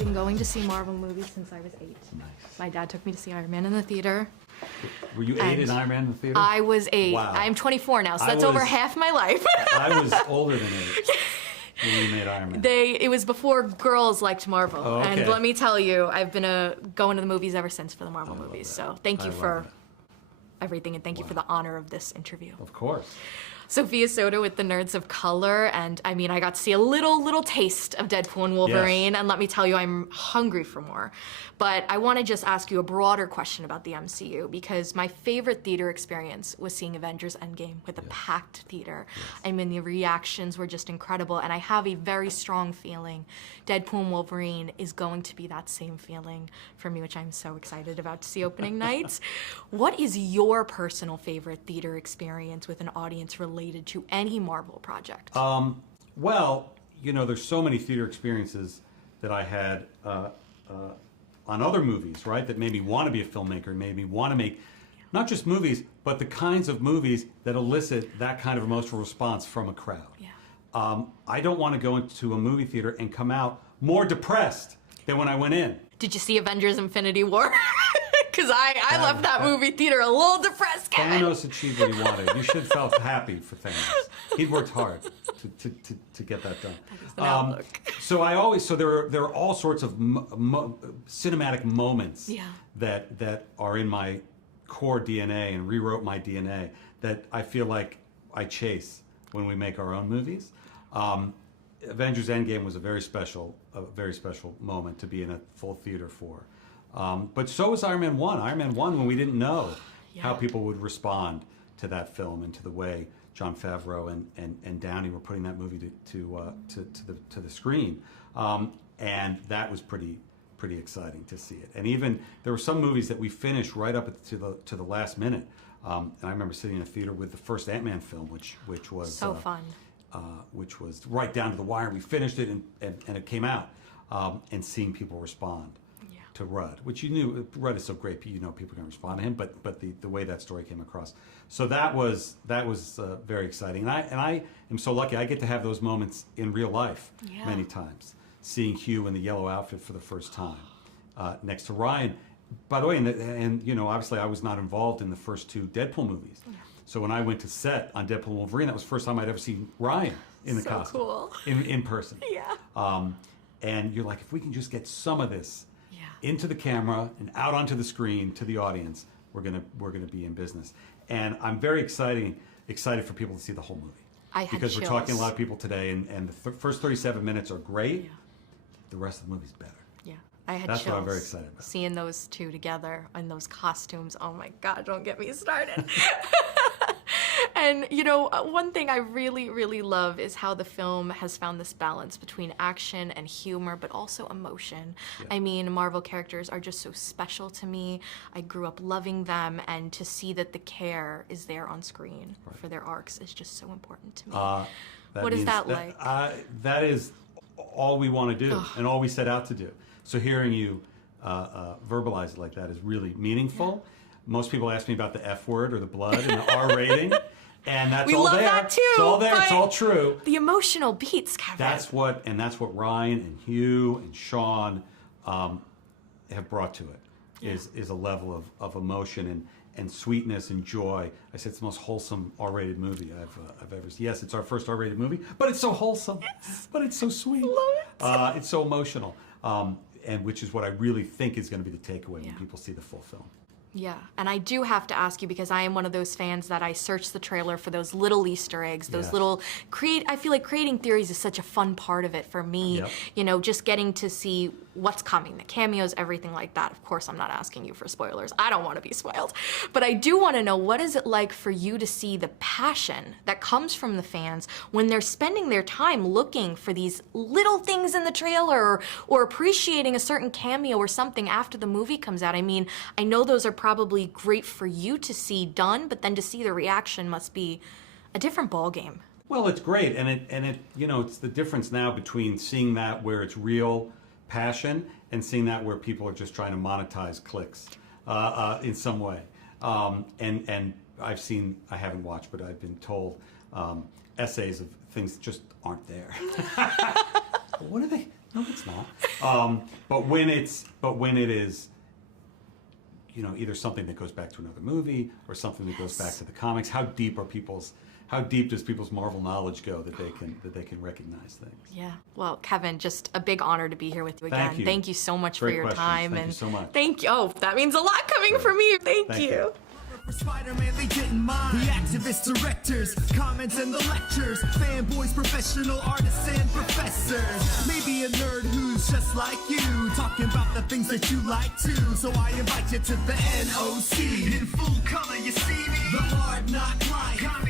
been going to see Marvel movies since I was 8. Nice. My dad took me to see Iron Man in the theater. Were you 8 in Iron Man in the theater? I was 8. Wow. I'm 24 now, so that's over half my life. I was older than 8 when we made Iron Man. It was before girls liked Marvel. Oh, okay. And let me tell you, I've been going to the movies ever since for the Marvel movies. That. So thank you for that. everything, and thank you for the honor of this interview. Of course. Sophia Soda with the Nerds of Color, and I mean, I got to see a little taste of Deadpool and Wolverine, Yes. and let me tell you, I'm hungry for more. But I want to just ask you a broader question about the MCU, because my favorite theater experience was seeing Avengers Endgame with a packed theater. I mean, the reactions were just incredible, and I have a very strong feeling Deadpool and Wolverine is going to be that same feeling for me, which I'm so excited about to see opening nights. What is your personal favorite theater experience with an audience related to any Marvel project? Well, you know, there's so many theater experiences that I had on other movies, right? That made me want to be a filmmaker, made me want to make not just movies, but the kinds of movies that elicit that kind of emotional response from a crowd. Yeah. I don't want to go into a movie theater and come out more depressed than when I went in. Did you see Avengers Infinity War? Because I left that movie theater a little depressed, Kevin. Thanos achieved what he wanted. You should have felt happy for Thanos. He'd worked hard to get that done. So there are all sorts of cinematic moments that are in my core DNA and rewrote my DNA that I feel like I chase when we make our own movies. Avengers Endgame was a very special moment to be in a full theater for. But so was Iron Man 1. Iron Man 1, when we didn't know how people would respond to that film and to the way Jon Favreau and Downey were putting that movie to the screen. And that was pretty exciting to see it. And even there were some movies that we finished right up to the last minute. And I remember sitting in a theater with the first Ant-Man film, which was so fun. Which was right down to the wire. We finished it and it came out, and seeing people respond to Rudd, which you knew Rudd is so great, you know people are going to respond to him, but the way that story came across, so that was very exciting, and I am so lucky I get to have those moments in real life many times, seeing Hugh in the yellow outfit for the first time next to Ryan. By the way, and you know, obviously I was not involved in the first 2 Deadpool movies, so when I went to set on Deadpool Wolverine, that was the first time I'd ever seen Ryan in the costume, cool. in person. Yeah. And you're like, if we can just get some of this into the camera and out onto the screen to the audience, we're gonna be in business. And I'm very excited for people to see the whole movie. Because we're talking to a lot of people today, and the first 37 minutes are great. Yeah. The rest of the movie's better. Yeah, I had That's chills. what I'm very excited about. Seeing those 2 together in those costumes. Oh my God, don't get me started. And you know, one thing I really love is how the film has found this balance between action and humor, but also emotion. Yeah. I mean, Marvel characters are just so special to me. I grew up loving them, and to see that the care is there on screen for their arcs is just so important to me. What is that like? That is all we want to do and all we set out to do. So hearing you verbalize it like that is really meaningful. Yeah. Most people ask me about the F word or the blood and the R rating. And that's all there. We love that too. It's all there. It's all true. The emotional beats, Kevin. That's what Ryan and Hugh and Sean have brought to it. Is a level of emotion and sweetness and joy. I said it's the most wholesome R-rated movie I've ever seen. Yes, it's our first R-rated movie, but it's so wholesome. Yes. But it's so sweet. Love it. It's so emotional, and which is what I really think is going to be the takeaway when people see the full film. Yeah, and I do have to ask you, because I am one of those fans that I search the trailer for those little Easter eggs, those little I feel like creating theories is such a fun part of it for me. Yep. You know, just getting to see what's coming, the cameos, everything like that. Of course, I'm not asking you for spoilers. I don't want to be spoiled. But I do want to know, what is it like for you to see the passion that comes from the fans when they're spending their time looking for these little things in the trailer, or appreciating a certain cameo or something after the movie comes out? I mean, I know those are probably great for you to see done, but then to see the reaction must be a different ballgame. Well, it's great, and it you know, it's the difference now between seeing that where it's real passion and seeing that where people are just trying to monetize clicks in some way. And I haven't watched, but I've been told essays of things that just aren't there. What are they? No, it's not. But when it is, you know, either something that goes back to another movie or something that goes back to the comics, how deep does people's Marvel knowledge go that they can recognize things? Yeah. Well, Kevin, just a big honor to be here with you again. Thank you. Thank you so much Great for your questions. time. Thank you so much. Thank you. Oh, that means a lot coming from me. Thank you. For Spider-Man, they didn't mind. The activists, directors, comments and the lectures, fanboys, professional artists and professors. Maybe a nerd who's just like you, talking about the things that you like too. So I invite you to the NOC. In full color, you see me. The hard knock life.